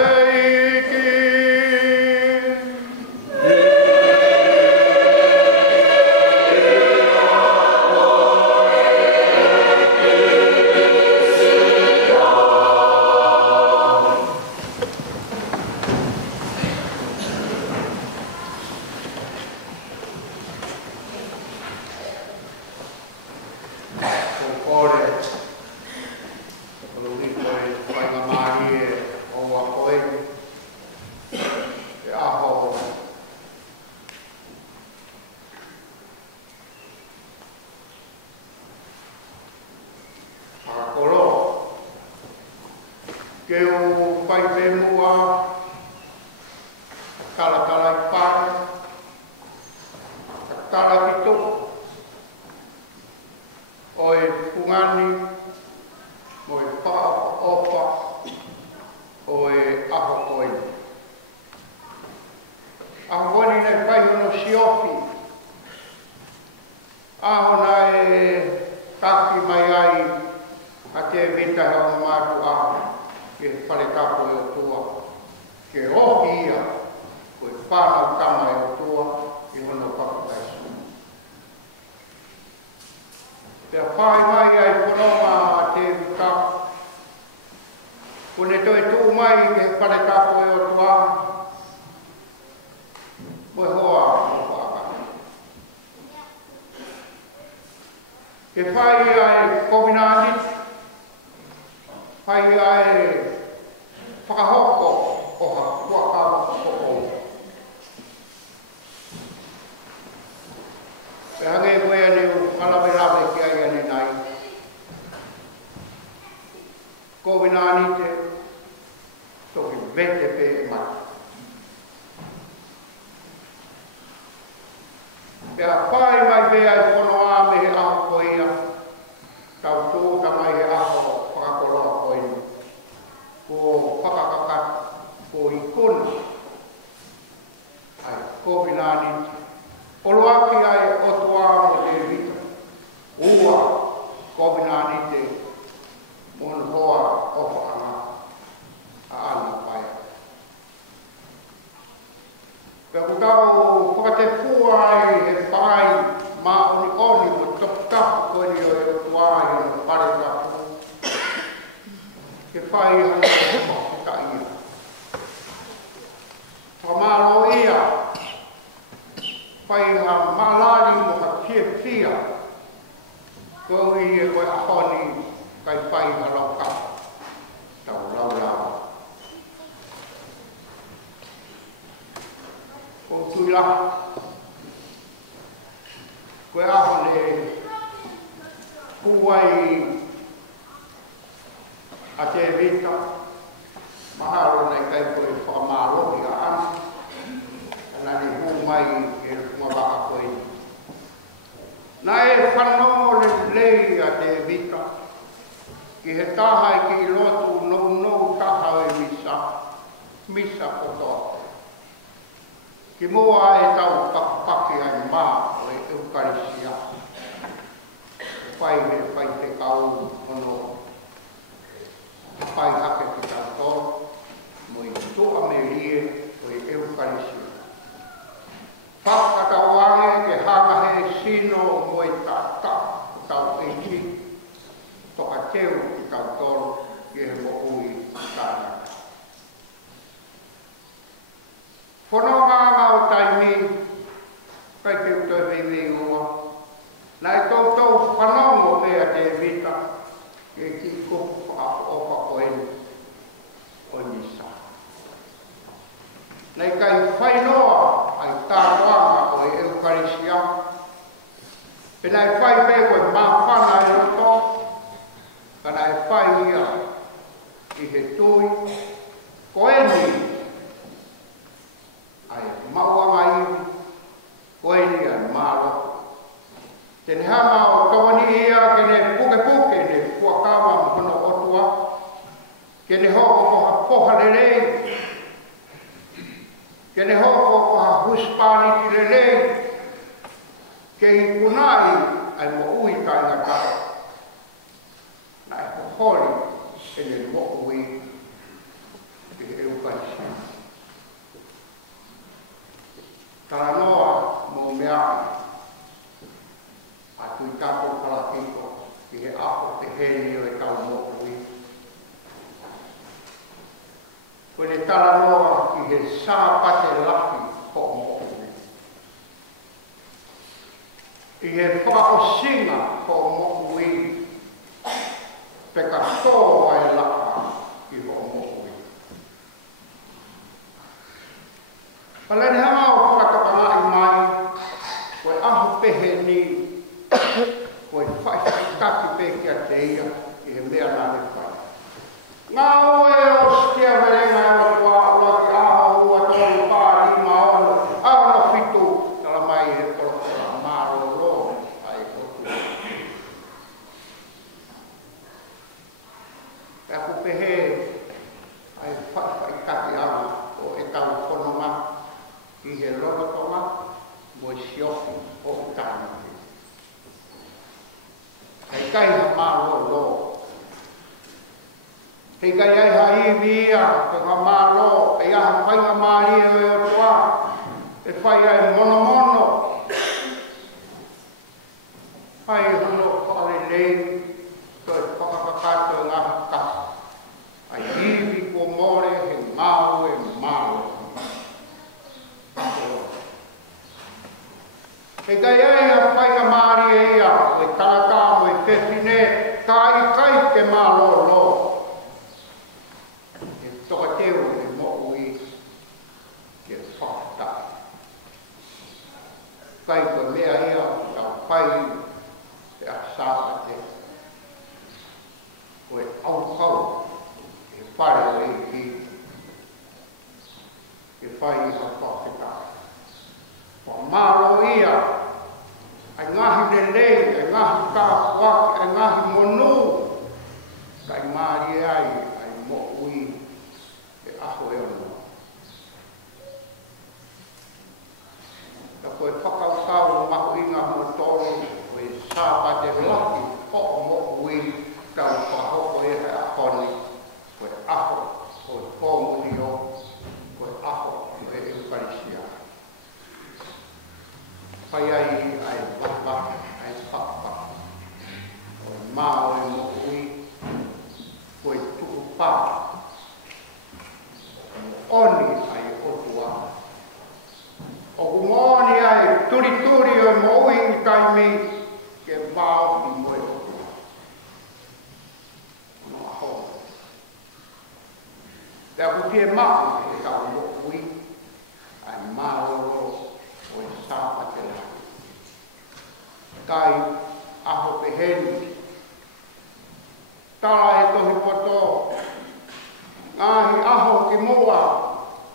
Keu pai pemua, kala I pai, kala pitu, oi pungani, oi paa opa, oi aho koi. Aho koi nei pai hono siopi, aho nai taki mai ai, a te vita heo mātu aho. Ke whare tapo e o tua, ke ohi ia, koe whānau tama e o tua, I hono whakataisu. whai mai ai whanonga te wika. Kone toi tū mai ke whare kako e o tua. Moe hoa o whaka. Ke whai ai kominani, whai ai whakahoko o ha whakahoko o. E hange koe ane o whalawe ki ai ane nai. Kominani te toki vete pe e mata. Pea whai mai pe ai whanoa me he aho koia, tau tōta mai he aho whakakoloa koina. Ko whakakakat, ko ikuna, ai kominani te. Oloaki ai o toa mo te vita, ua kominani te, mon hoa o whaanga, a ana pai. Pea kutau whakate fua ai he whai ma oni mo tapu koini o e toa i o pare tapu. Ke whai hana o whakita ia. Whamaro ia, whai ha malari mo ha fia. Ko i e koe ahoni kai whai ha lau kapa. Tau lau. Ko tui la. Koe ahone kuai a te vita. Maharo nei kai koe whamalohi a ana. Nani hu mai e runga waka koe. Nā e whanau lei a te vita. Ki he tahai ki lotu nou taha e misa kotoa. Ki mua e tau pakapaki ai mā o e eukarisia. Whai te kau ono. Whai hake ki tau tō. Mo i tua me rie o e eukarisia. Whakatawange ke hanga he sino mo i tata tau e ki. Toka teu ki tau toro ki he mo ui tāna. Whanonga ngau taimi, kai te utoi vei ua. Nai tau whanongo mea te vita, ki ki kupu whakaopa koeni o nisa. Nai kai whainoa ai tāruanga o e eukarisia. Penai whai pe koe mawhana e roto, kana e whai ia i he tui, koeni ai mauanga iwi, koeni ai malo. Tene hama o tawani ia kene puke ne kuakawa mhono otua, kene hoko moha poha lelei, kene hoko moha huspani ti lelei, ke i punai ai mo ui tainga kare. Nai hohori ene mo ui i he eukarisia. Taranoa mo mea a tui tapo kalakiko ki he aho te heni o e tau mo ui. Ko ne taranoa ki he sāpate laki ho mo ui. I he whakaosinga ho mo ui. Peka tō ai laka ki ho mo ui. Palene hama o whakatapangai mai, koe ahu pehe ni, koe whai taki pe kia te ia, i he mea nane whai. Ngā oe o skia verenga e o tua ua ki aho ua tōru pāri ma ono, aona whitu, tala mai he kolokora maro ro, ai kotu. E aku pehe, ai whai kati ana o e tau whanonga, i he rorotonga mo i siofi o tāna. Hei kai ha mālo lo. Hei kai ai ha iwi ia, ka ngā mālo, e aha whainga māri e o tua, e whai ai mono. Hai hono whare nei, toi whakakakato ngā haka. Ai hiwi ko more he mau e mau. E kai ai a whai a maari e ia, o e tātā mo e whewhine, ka i kai ke mālolo. E toka teo e mo'ui ke whakatai. Kai koe mea ia, ka whai te a sāpate. Ko e au kau, e whare o e ki. Ke whai i ha whakatai. Wa mālo ia, ai ngahi lelei, ai ngahi kāwaki, ai ngahi monu, kai māri ai, ai mo'ui, e aho e ono. Ta koe whakaukau mahu inga motoro, koe sāpate laki, o mo'ui, kau whahoko e hea honi, koe aho, koe kōmuni o, koe aho, koe e ukarisia. Pai ai wapa, ai papa. O mao e mo'ui, koe tuku pā. Oni ai otua. O kumoni ai turi o mo'ui i taimi, ke mao i moe otua. No aho. Te aku tie mao e kau mo'ui, ai mao o e sāpate la. Kai aho peheni. Tala e tohi poto. Ngahi aho ki mua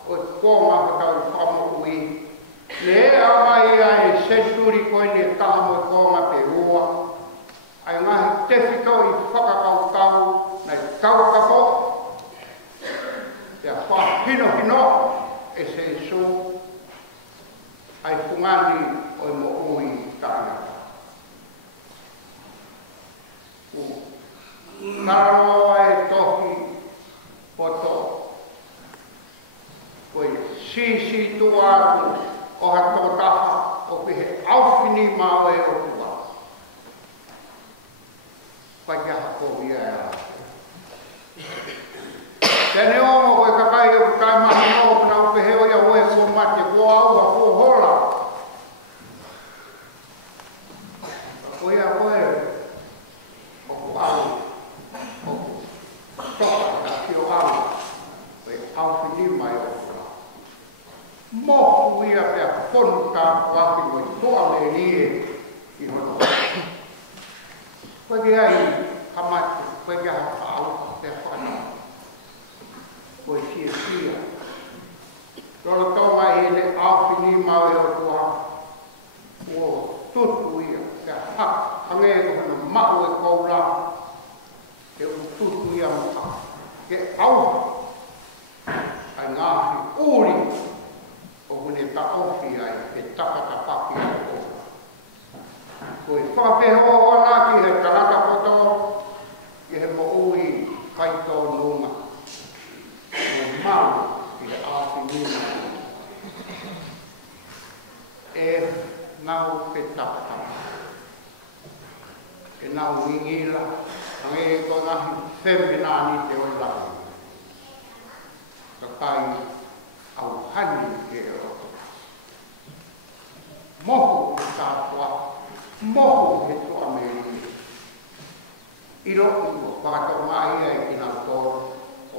o e kōma hatau whamoui. Le ea mai ai senturi koe ne kaha mo e kōma pe ua. Ai ngahi tewhito i whakakaukau nei kaukako. Te a whahino e se su. Ai pungani o e mo'ui tāngata. Karo e tohi poto. Koe sisi tu atu o hato taha o pihe awhini mau e o tua. Pai kia hako via e a. Tene omo koe kakai o kai mahi o na o pihe o ia oe ko mate ko au a ko hola. Koe a koe o ko au. Toka ka ki o au, koe au whini mai o kura. Mohu ia pia ponu ka waki mo i toa le rie i hono. Koe ki ai hamatu, koe ki ai au te whana. Koe sia. Rolo tau mai e le au whini mai o kura. O tutu ia, pia hak, hange ko hana mahu e koura. Ke ututu ia mata, ke au, ai ngahi uri, o hune ta ofi ai, ke tapaki ai o. Koe whapeho o naki he tarata poto, i he mo ui kaito nunga. O mau i he afi nunga. E ngau pe tapaki. E ngau ngingila. Ange ko ngahi whemenani te o lai. Ka kai au hani ke o. Mohu ke tātua, mohu he toa meri. Iro i o whakato mai ai ki nā tōro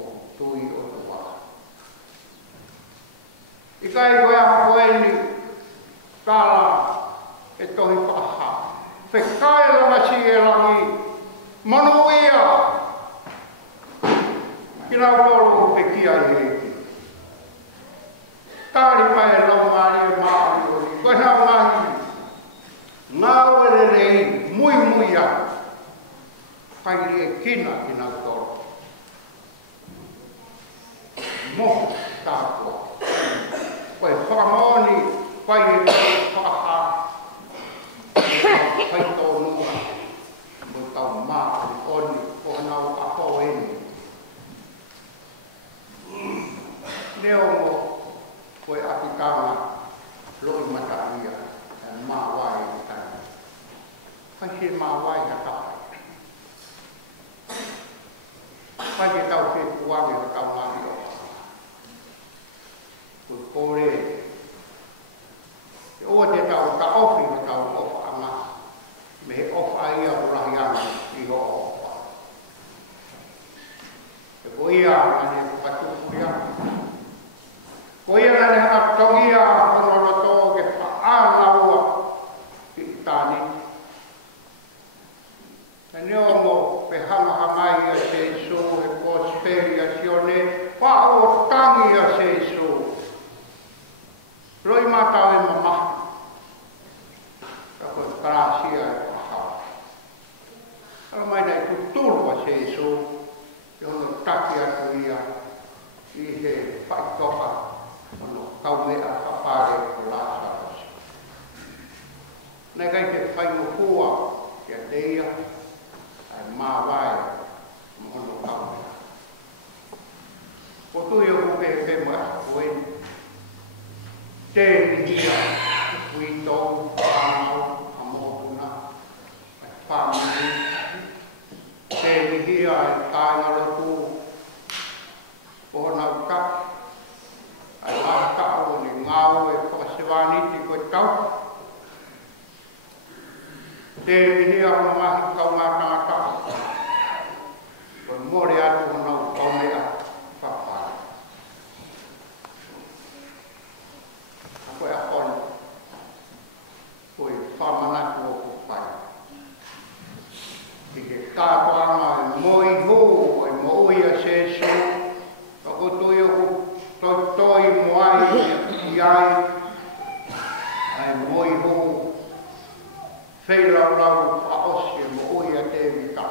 o tui o tua. I kai koe a koeni, kāla e tohi whakaha. Whekai rama si e rangi, mano ia, ki nā tōro pe kia i heiki. Tāri mai lau maari e maari ori, koe nā mahi, ngā were rei, mui a, kairi e kina ki nā tōro. Moho tātua. Koe whakamoni, kairi e whakaha, kai tō nua. Tau maa i oni o nau a hoeni. Leo mo koe apikanga loi mataria e maa wai i tani. Kai he maa wai ha kai. Pai ke tau ke kuange ka tau mahi o. Koi kore. Te oa te tau ka ofi ka tau ofa anga. Me he ofa ia o rahi anga i ho ofa. Te ko ia ane patupu ia. Ko ia ane hana tongia honoro tō ke whaana ua ki tāni. E neo mo pe hanga hamai a se so e kosperi a sione, wha o tangi a se so. Roi matau e mama. Ka koe karasia e whahau. Kala mai nei kuturu a se so, e hono taki atu ia, i he whaitoka, hono kaumea whapare o Lazarus. Nei kai te whaingokua ki a teia, mā vai mohono kaumea. Ko tui o kupe e mo a koen. Tēni hia, kui tō, whanau, a mōpuna, e whamiri. Tēni hia e kāinga rotu, pohonau ka. Ai waka o ni ngāo e whakasewāniti koe tau. Tēni hia o mahi kaumata tau. Koe more atu honau kaumea whapare. A koe a hon. Koe whamanatu o kupai. I ke tātuanga e moi hō e moi a sesu. Ka kutui o toi moai i ai. Ai moi hō. Whailau lau whaosi e mo oi a te mita.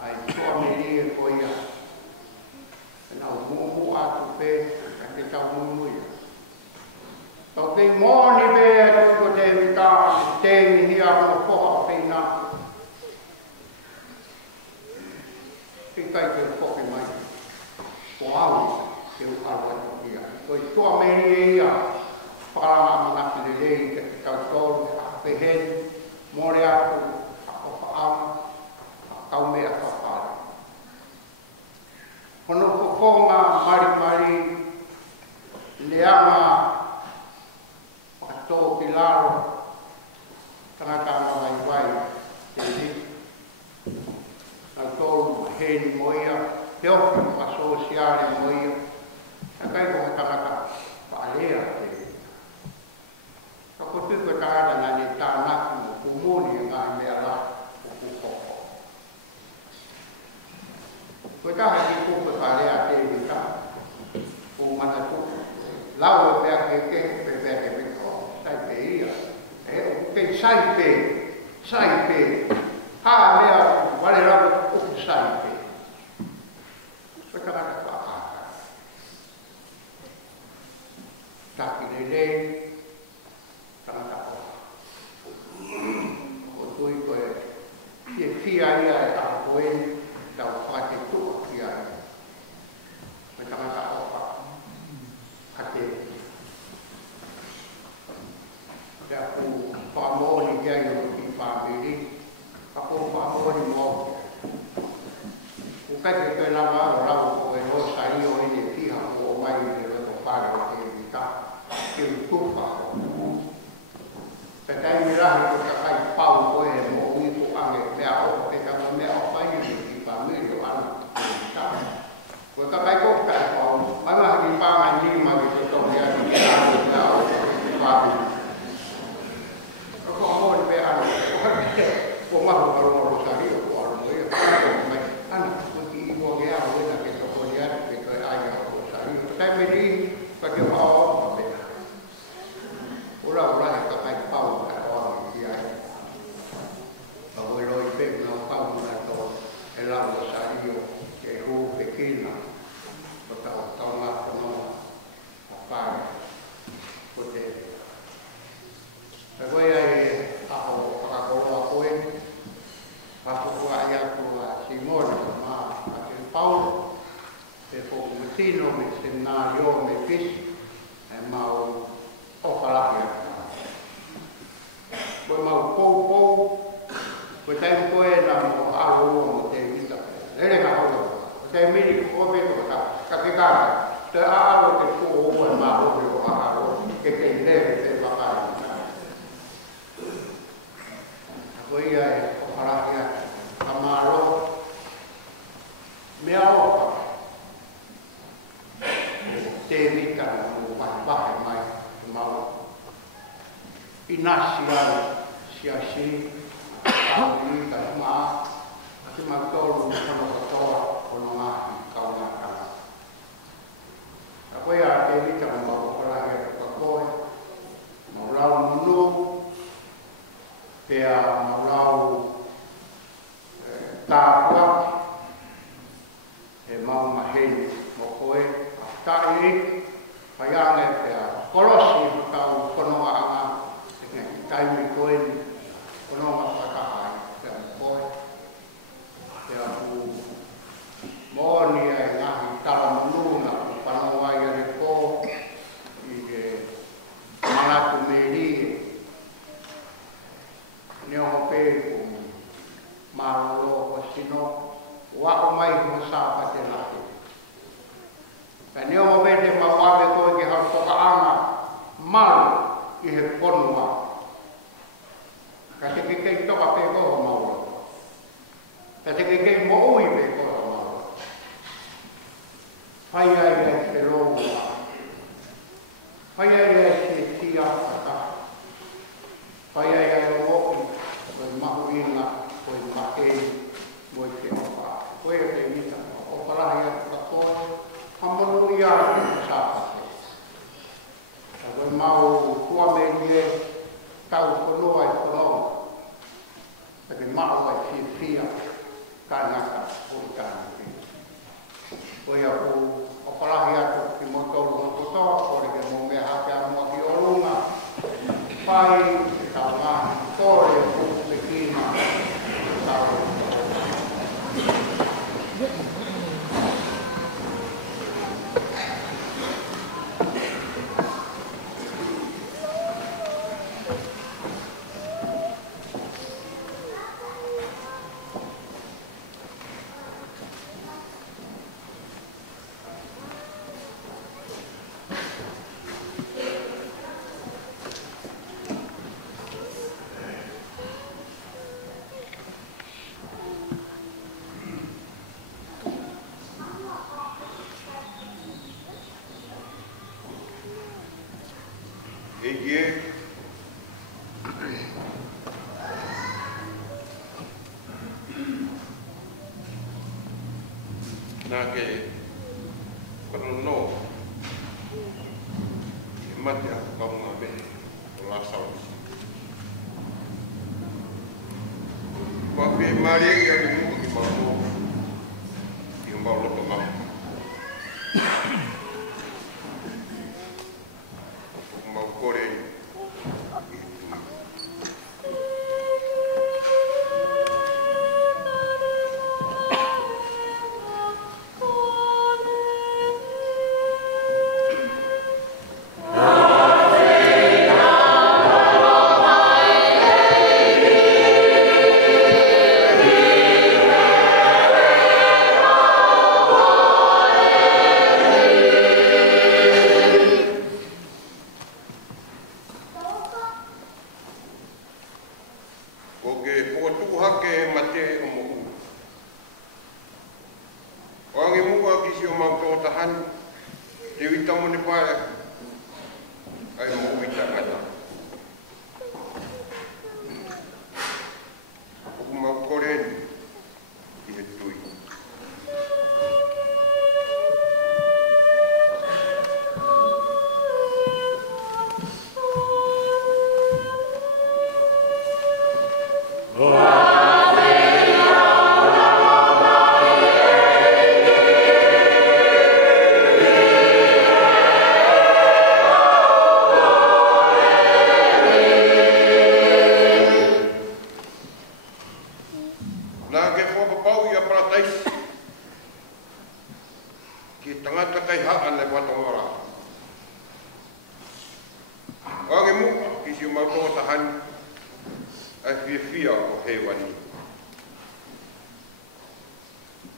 Ai tua me rie ko ia. E nau mumu atu pe, ka te tau mumu ia. Tau te mōni pe e tuko te mita, te mihia mo poha o peina. Kai te whoke mai. Ko au te ukaru atu ia. Koi tua me rie ia. Whakarama manaki le lei te tau tolu. Pehen, more atu, o whaama, kaumea whapare. Hono kokonga mari leanga ato ki laro, tangata mai te li. Nau tolu heni moia, te ofi asosiare moia, a kai ko tangata whaalea te li. Ka kotu ko tāra nani tānaku mo kumoni e ngai mea la o kukoko. Ko taha ki kupe parea te wika, o mana kuku. Lau e pea ke pea ke wiko, sai pe ia. E o ke sai pe. Ha mea wale rau kuku sai pe. Ko taha ka whakaka. Taki lelei, tui koe e fia ia e a koe tau whate kua fia ia. Me tangata opa. Ate. Te aku whamoni kia i o ki whamiri. Ako whamoni mō. Ukate koe lawa o rau koe no sai o ene fiha o mai i te reko whare o te vita. Ke utupa o. Te taimi rahi ko ka kai pau koe mo ui ko ange mea o te kama mea o pai ni ki whamiri o ana ko ka kai ko kai pau mai maha ki pānga ni ma ki te tongi ati ki ati mea o te whamiri ko ko amori pe ana ko mahu marumoro sari o ko aru mo ia ana ko ki iwo ke a wena ke to koni ati ke koe aia o sari o taimi ni ka ke wao o pe ora he ka kai pau ka o ki ai pa voi loi pe no pau na to e la o sario ke hu pe kina o ta na no a pa ko te voi ai a o ka ko a koe pa ko ai a ko a Simon ma a ke pau te po mutino me seminario me pis e mau o kalahia. Koe mau pou, koe taimu koe na mo aro mo te vita. E ele nga ho te miri ko be ko ta ka ke ka te a ro te ko o ma ho be o a ro ke ke le te ba ka ko ia e o para ia amaro me a o te vita o pa mai ma inasia sia si ni ta ma te ma tolu no to o no ma ka na ka a ko ia te vita ma o para ia ka ko ma la no pe a ma la ta wa e ma ma he mo ko e ta i pa ia ne pe a kolosi ka o kono a tai mi koe ni kono ma whakahai te koe te apu mōni ai ngahi tala manuna whanau ai ane ko i ke malatu me rie ni o pe ko maroro o sino wa o mai ho sa pa te laki ka ni o me te mawabe koe ke hau whakaanga malu i he konua ka te kei toka pe koho maua. Ka te kei mo ui pe koho maua. Pai ai ai te roua. Pai ai ai te tia kata. Pai ai ai o oki. Koi mahu inga, koi makei, moi te opa. Koi te mita, o parahi atu ka koe. Hamonu ia te sāpate. Ka koi mau tua me nie, tau konoa i konoa. Tapi mau ai fia kanaka o kanaka. O ia o parahi atu ki mo tolu o koto, o re ke mo me hake a mo ki olunga. Pai te kaunga, kore o te kina. Tau. Nake kono mate a kaunga be o la sau. Wa pe mari ia ni mu ki mamo i un baulo to ma. Ma kore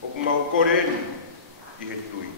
o ku mau koreni i he tui.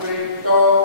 Cristo,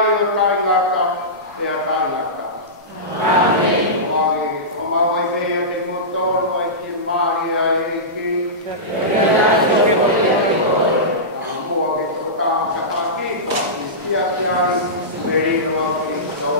ai o taingata e a taingata. Amen. O mawai mea te motoro ai ki mari ai e ki. Mua ke toka ka paki, ia ki ai, veri noa ki to.